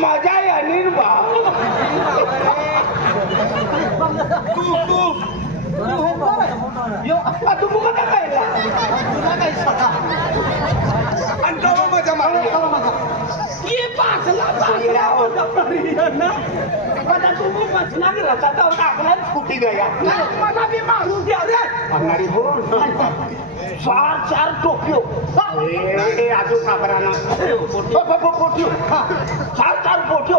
मजा येणार बा तू मुका काय मजा मारली ये पाचला तुम्ही बसणार रस्ता टाकला फुटी गया मला भी मारून द्या रे अनारी हो चार टोपियो आजू साबराना पोटियो चार पोटियो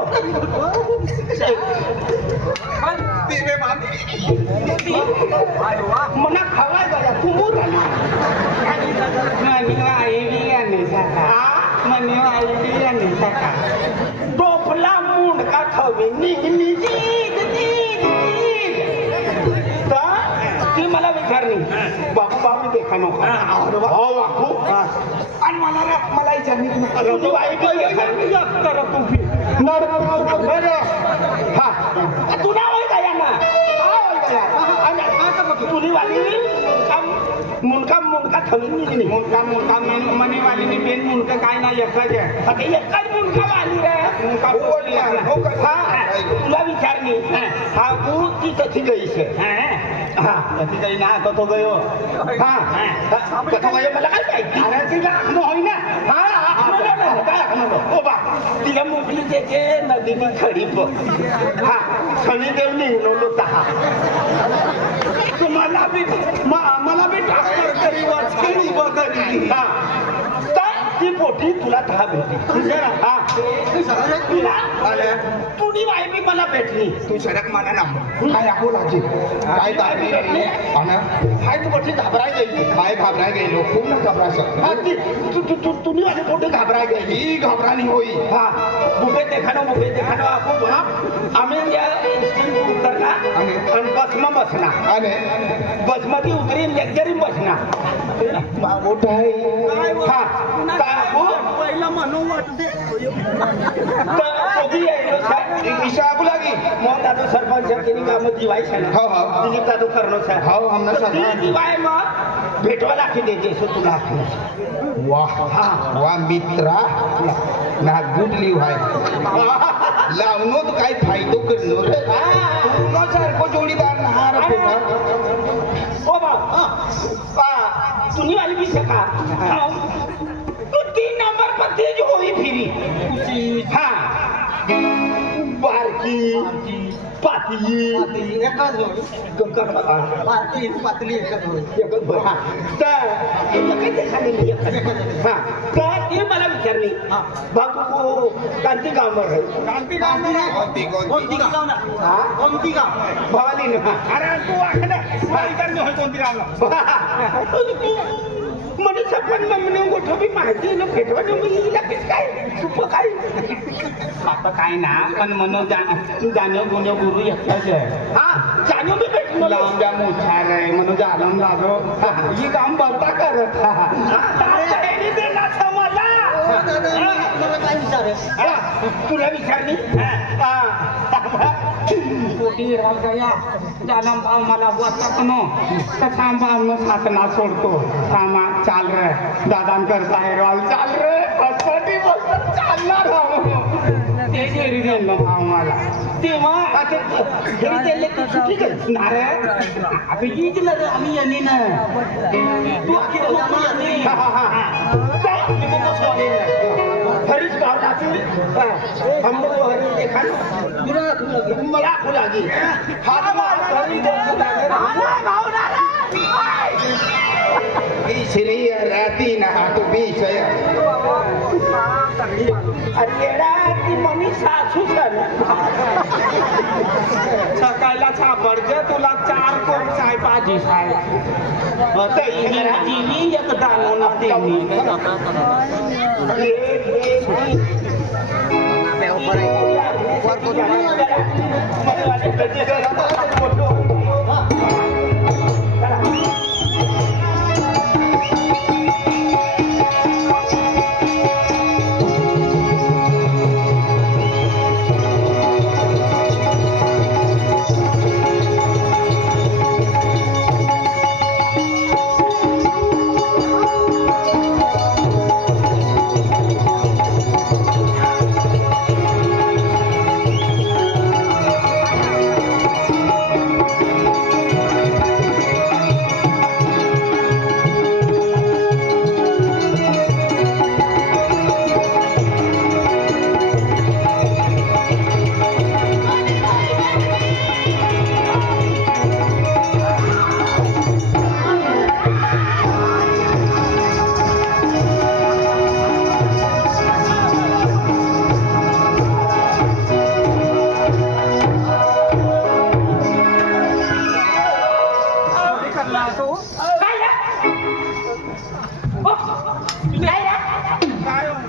मना खावाय गया तू मोर टोपला मुंडका ठेवी निघली ती मला विचारली बाबू बाबू देखा नको आणि मला विचारली तू नाव आहे का यांना तुझी वाली मुंडका थली मुंडका मनीवाली बेन मुंडका काय नाही एकाच मुंडका वाली रे तुला विचारली हा तू ती कशी गईस हा कशी गई ना तो गयो हा कथा गयो मला काय माहिती अरे तिला आखणं होई ना हा काय आखणं ओ बा तिला मोकली त्याचे नदीनी खडी हा शनिदेव निघलो हा तुम्हाला बी मला बी टाकर तरी वाचली बघली हा ती पोटी तुला 10 भेटली हा तुझी वाईबी मला भेटली तू सडक मला ना काय बोलायची काय काय तू पोटी घाबराय गेली काय घाबराय गेलो खूप ना घाबरा शकतो तुम्ही माझी पोटी घाबराय गेली ही घाबरानी होई हा मुंबई देखानो आपण आम्ही या उतरना आणि बसमा बसना आणि बसमध्ये उतरी लेक्चरी बसना मोठा आहे हा पहिला म्हणून वाटते विषयाकू लागी मग दादो सरपंच त्यांनी काम दिवायचं ना हो हो दिलीप दादो करणं हो हमने दिवाय मग भेटवा लाखी देते सो तुला वाह वा मित्रा ना गुड लिव आहे लावनो तो काय फायदो करनो रे तुला सारखो जोडीदार ना हार बेटा ओ बा तुनी वाली भी सका तो 3 नंबर पर तेज होई फिरी हाँ बारकी पाती एकच होई बारकी पातली एकच होई एकच होई हां तर काय ते खाली हां तर ते मला विचारली बाबू कांती गाववर आहे कांती गाव कोणती गाव ना हां कोणती गाव भवानी ना अरे तू आखना माहिती नाही कोणती गाव ना म्हणजे सपन मम्मीने गोठो भी माहिती ना भेटवा मी लगेच काय सुप काय आता काय ना पण म्हणून जाणव गुरु एकटाच आहे हा जाणव मी भेटलो लांब्या मोछार आहे म्हणून जाणून लागो ही काम बोलता करत मला काय विचार तुला विचारली पोटी राजा जानम भाव मला वाटत नो तसा भाव सातना सोडतो सामा चाल रे दादान करता है रोल चाल रे बसपटी चालणार ते घरी दिलं भाव मला तेव्हा आता घरी दिले तर ठीक आहे ना रे आता इथलं रे आम्ही येणे ना तू हरीश गावडाची हम लोग हरी देखा मला खुलागी हाथ हरी देखा गावडा श्री राती ना तो बीच है अरेडा ती मनी सासू सन सकाळला छापडजे तुला 4 कोप चाय भाजी खाय आता जीवी एक दानो ना देनी ते मोठं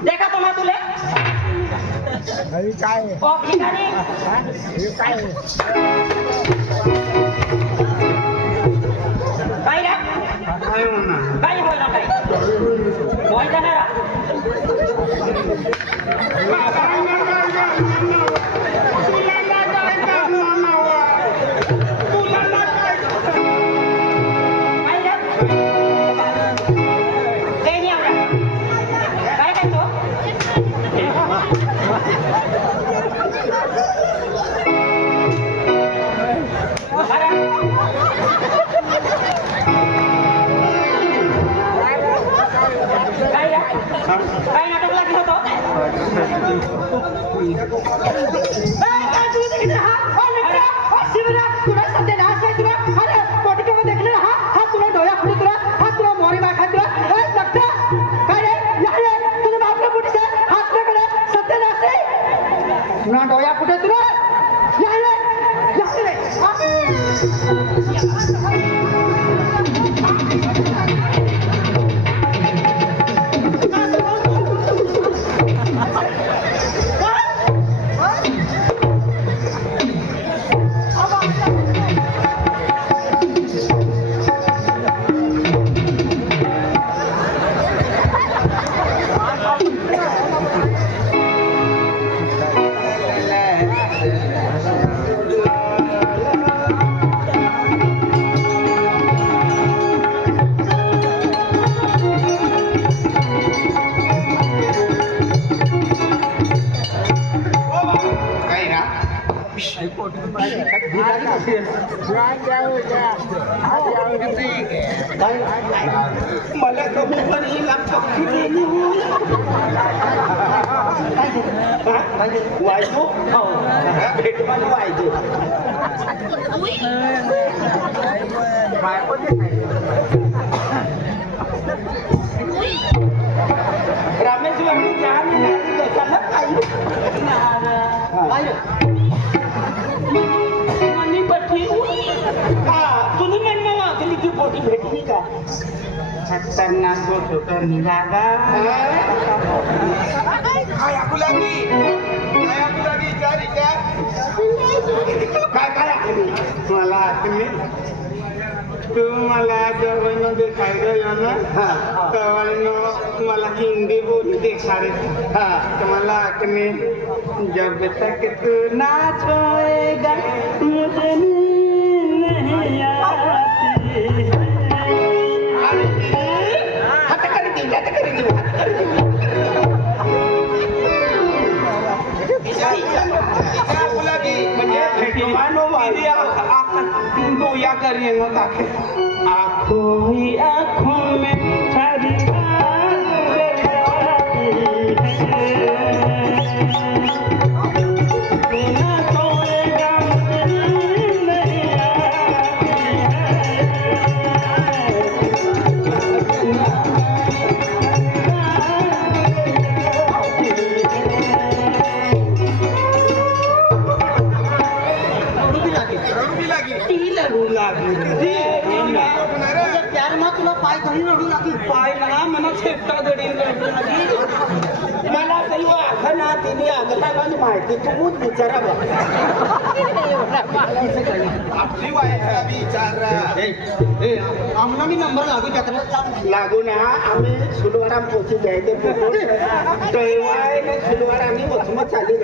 देखा तुम्हा तुले काय काय बोला काय बोलता ना काय नाटक लागलं होतं डोया कुठे तुला मला कमी पण ही लागतो वायदो भेटवाली वायदो रामेश्वर तुम्ही म्हणणं केली की पोटी भेटली का खतरनाक गोष्ट तर निघाला काय करा मला तू मला जवळ देखायला ना मला हिंदी बोली देखा रहे मला जब तक तू ना छोड़ेगा मुझे नहीं आती या करिए आंखों ही आंखों में सारी प्यार मा तुला पाय धरी रडू लागली माखं ना तिने अगतागाने माहिती तुम्हीच विचारावं. आपली वाईफला विचारा. आम्हाला मी नंबर लागू त्यात लागू ना आम्ही सुलवाराम पोची द्यायचे दैवाय सुलवार आम्ही वसमत चालली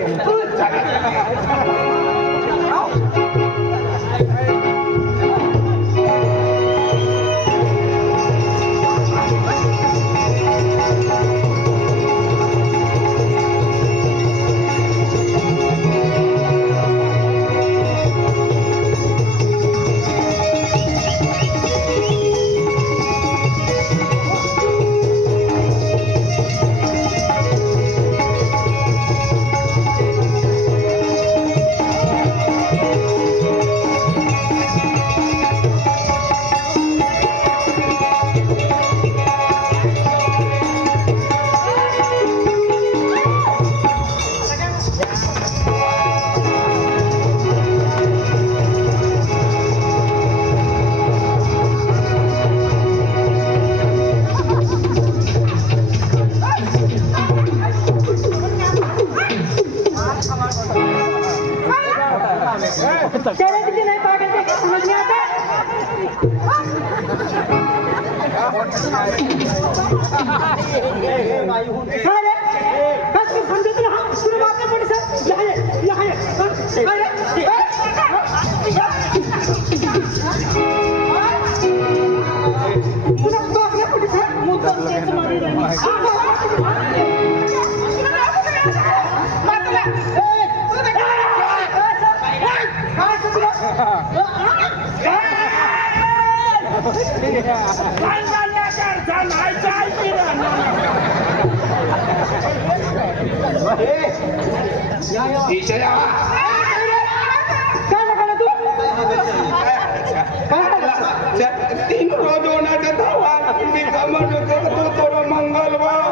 तीन रोज होण्याचा धावा मी गमन करतो तो मंगलवार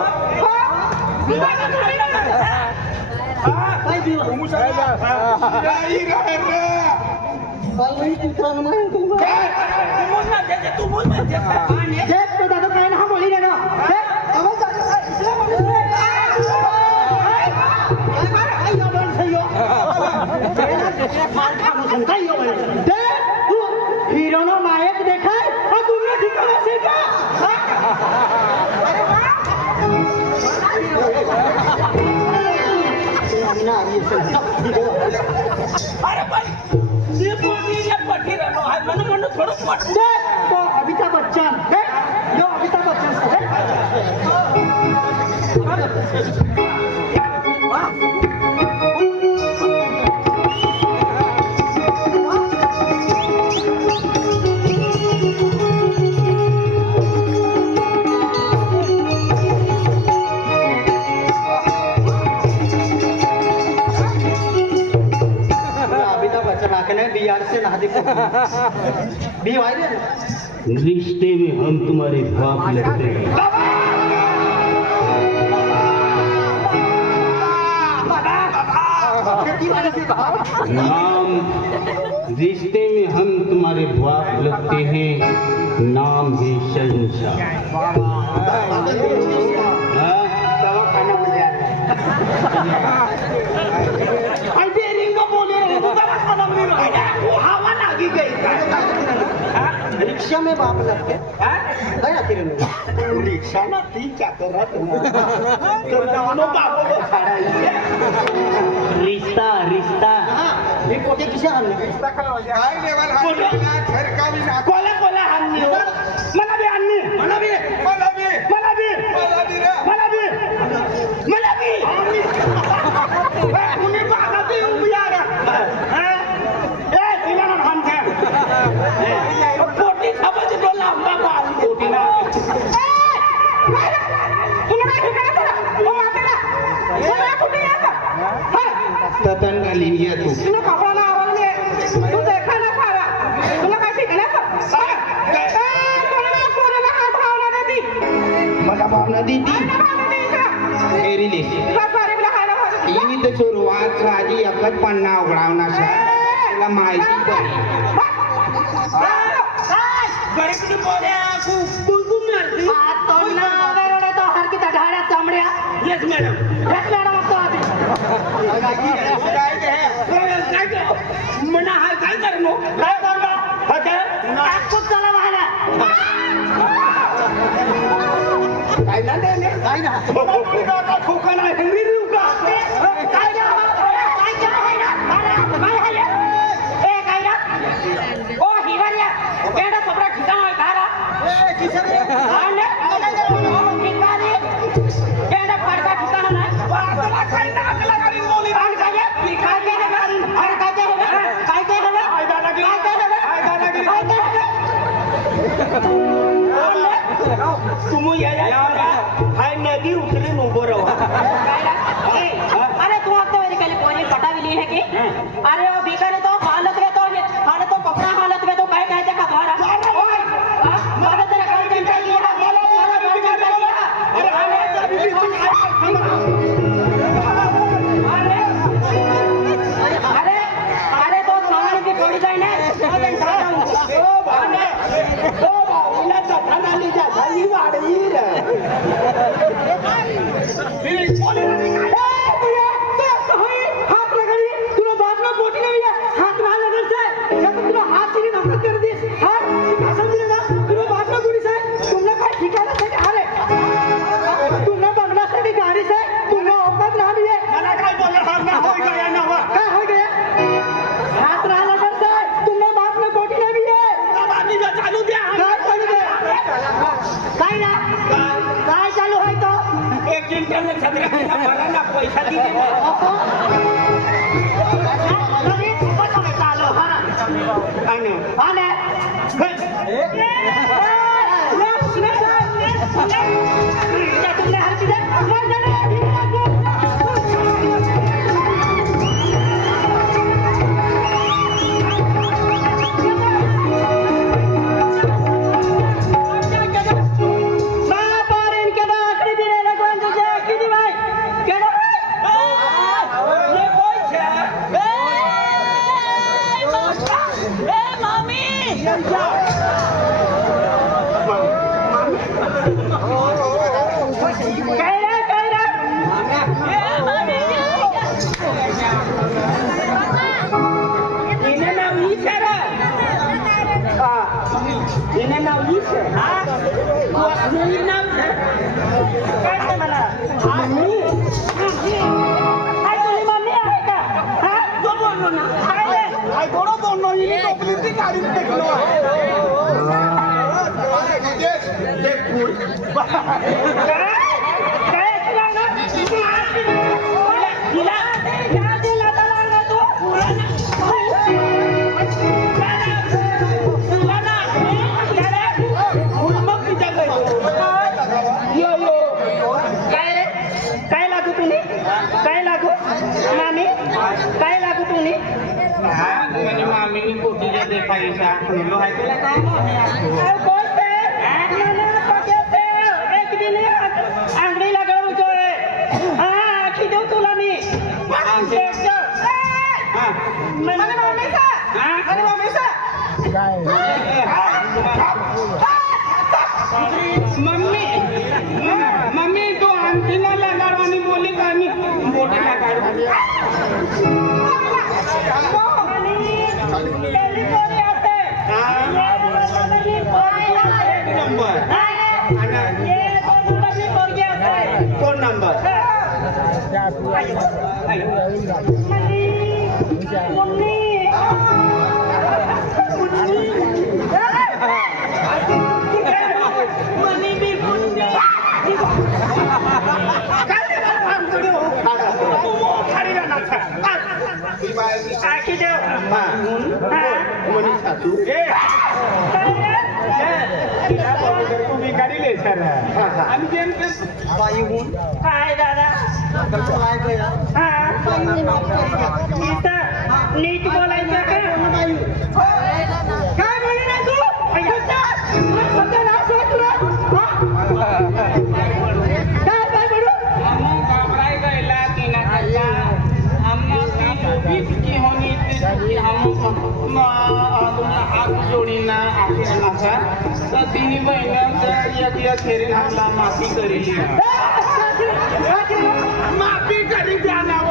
हिरोनो नायक देखाय और तुमने ठिकाना सीखा अरे भाई ये पट्टी रहनो है मन थोड़ा पट्टी तो अमिताभ बच्चन है यो अमिताभ बच्चन बिहार से नहा देखो रिश्ते में हम तुम्हारे बाप लगते हैं नाम रिश्ते में हम तुम्हारे बाप लगते हैं नाम है शहंशाह दवाखाना मध्ये हवा लागी गई रिक्शा में बाप लगते गया फिर रिक्शा ना 3 चाकर रिश्ता रिश्ता मी पोटे किशा आणले कोला कोला आणली मला बी आणली मला बी मला बी मला बी मला बी मला बी मला बी कुणी बागाती उभी आहे ए तिला ना भानते पोटी खाबाची डोला आंबा पाल पोटी ना ततन गाली ये तू तुला कपडा आवडले तू देखा ना सारा तुला काय शिकण्याचं मला भावना देती एरिलीस ही तर सुरुवात साधी एकच पन्ना उघडावणार तुला माहिती मॅडम म्हणा हा काय करनो काय करणार खूप चला व्हायला काय ना काय ना खोकला हेंगरी देऊ का काय ना ओ हिवारिया केडा सगळा ठिकाण आहे धारा केडा पडका ठिकाण नाही वाटला काय ना आपला गाडी बोली काय काय अरे काय तुम्ही या हाय नदी उतरी नंबर अरे तू आता मेरी कल कोई पटाविली है कि अरे वो बिकाने तो हालत में तो पकड़ा हालत में तो काय काय देखा द्वारा मारा तेरा कल चंचा लिया अरे तो सामान की थोड़ी जाए ना तो दिन सारा काय चालू है तो एक क्विंटल छत्र्या पैसा दिले चालू हा आणि अंगडी लागला तुला मी मम्मी मम्मी तो आणखी ना लगाडवानी बोली का मी मोठी लगाड कोण नंबर तुम्ही गाडीले सर आम्ही काय दादा नीट बोलायचं काय बोलली नाही तू काय बोलू घबराई गईला तिना होनी हम हात जोडीना तर तिन्ही बहिणी खेरीन आपला माफी करेल माफी करी द्या नाव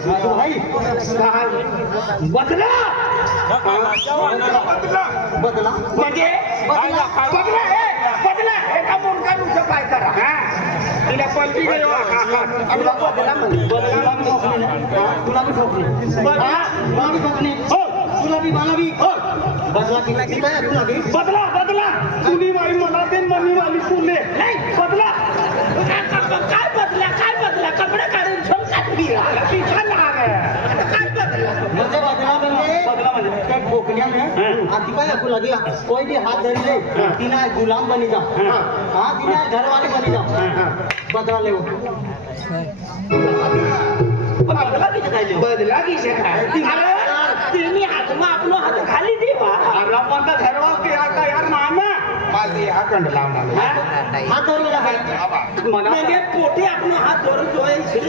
भाई काय बदला बदला म्हणजे बदला बदला एका मुलगा काय करा तिला पलटी गेलो तुला बदला म्हणजे बदला तुला बी ठोकली मला बी ठोकली हो तुला बी मला बी हो बदला किती काय तुला बी बदला बदला तुम्ही बाई मला ते मनी वाली तुले नाही बदला काय बदला कपडे काढून झोपतात पिछा लाग काय बदला म्हणजे बदला म्हणजे त्या बोकड्याने आधी काय आपको लगे कोई भी हाथ धरी ले तिना गुलाम बनी जा हाँ तिना घर वाले बनी जा बदला ले बदला की तिने हात मग आपलो हात खाली देवा आपण तर घरवा ते आता यार मामा माझी हा कंड लावणार हात धरला म्हणजे पोटी आपण हात धरून जोय श्री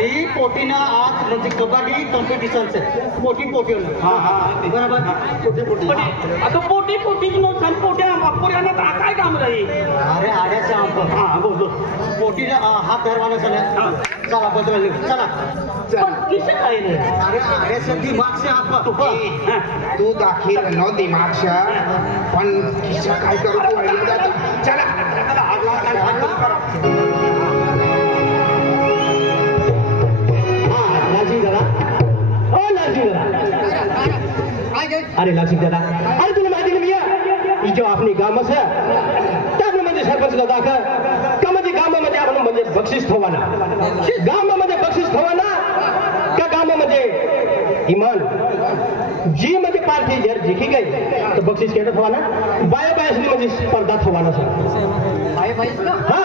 ही पोटीनं आज म्हणजे कबड्डी कॉम्पिटिशनचं पोटी हा हा बरोबर पोटी पोटी आता पोटी पोटी पोट्या काय काम राहील अरे आड्याच्या हा बोल पोटीनं हात धरवाना चला चला बदल चला किसे काय रे अरे आड्याच्या दिमाग से आप तू दाखील नो दिमाग से पण किसा काय करू तू आईला चला अरे लासिक दादा अरे तुला माहिती नाही भैया जो आपली गामच है त्यामुळे म्हणजे सरपंच दादा का म्हणजे गावामध्ये आपण म्हणजे बक्षीस ठेवाना गावामध्ये बक्षीस ठेवाना का गावामध्ये इमान जी म्हणजे पार्टी जर जिंकी गई तो बक्षीस केलं ठेवाना बाया बायासनी म्हणजे स्पर्धा ठेवाना सर हा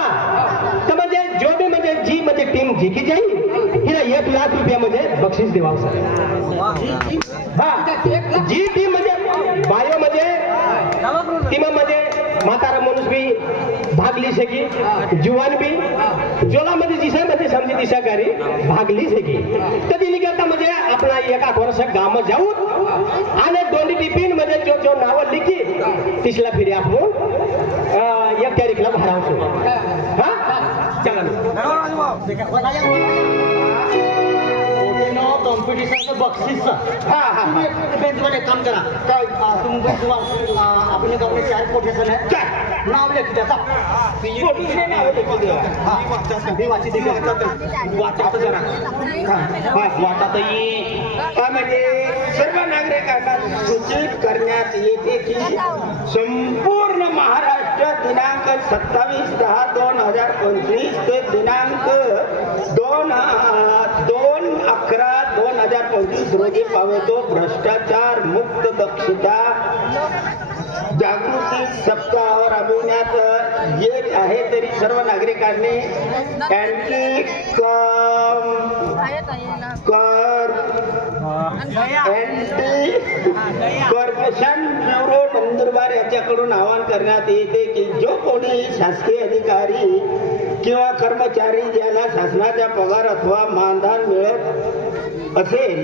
तर म्हणजे जो भी म्हणजे जी म्हणजे टीम जिंकी जाईल हिला 1 लाख रुपया म्हणजे बक्षीस देवावं सर हा जी टीम म्हणजे बायो म्हणजे टीमामध्ये म्हातारा माणूस बी भाग ली सकी जुवान बी जोलामध्ये दिशा म्हणजे समजी दिशा करी भाग ली सकी तर दिली की आता म्हणजे आपला एका वर्ष गाव जाऊ आणि दोन्ही टिफिन म्हणजे जो जो नावं लिखी तिसला फिरी आपण 1 तारीखला भरावतो हा कॉम्पिटिशनचं बक्षीस हा हा तुम्ही काम करा काय तुम्ही आपल्या गावने 4 पोटेशन आहे नाव लिख त्याचा पोटीने नाव लिखून द्या हा वाची दे वाचात जरा हा वाचात ये म्हणजे सर्व नागरिकांना सूचित करण्यात येते की संपूर्ण महाराष्ट्र दिनांक 27/10/2025 ते दिनांक 2/11/2025 रोजी पावतो भ्रष्टाचार मुक्त दक्षता जागृती सप्ताह राबविण्यात येत आहे तरी सर्व नागरिकांनी अँटी कॉर्पोरेशन ब्युरो नंदुरबार याच्याकडून आवाहन करण्यात येते की जो कोणी शासकीय अधिकारी किंवा कर्मचारी ज्याला शासनाचा पगार अथवा मानधन मिळत असेल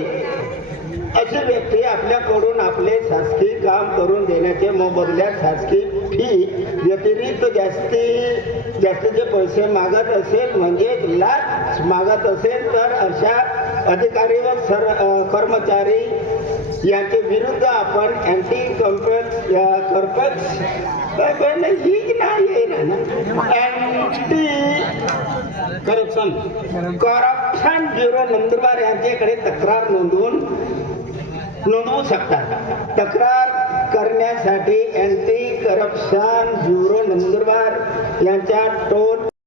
अशी व्यक्ती आपल्याकडून आपले शासकीय काम करून देण्याचे मोबदल्यात शासकीय फी व्यतिरिक्त जास्तीचे पैसे मागत असेल म्हणजे लाच मागत असेल तर अशा अधिकारी व कर्मचारी यांच्या विरुद्ध आपण अँटी करप्शन ब्युरो नंदुरबार यांच्याकडे तक्रार नोंदवू शकतात. तक्रार करण्यासाठी अँटी करप्शन ब्युरो नंदुरबार यांच्या टोल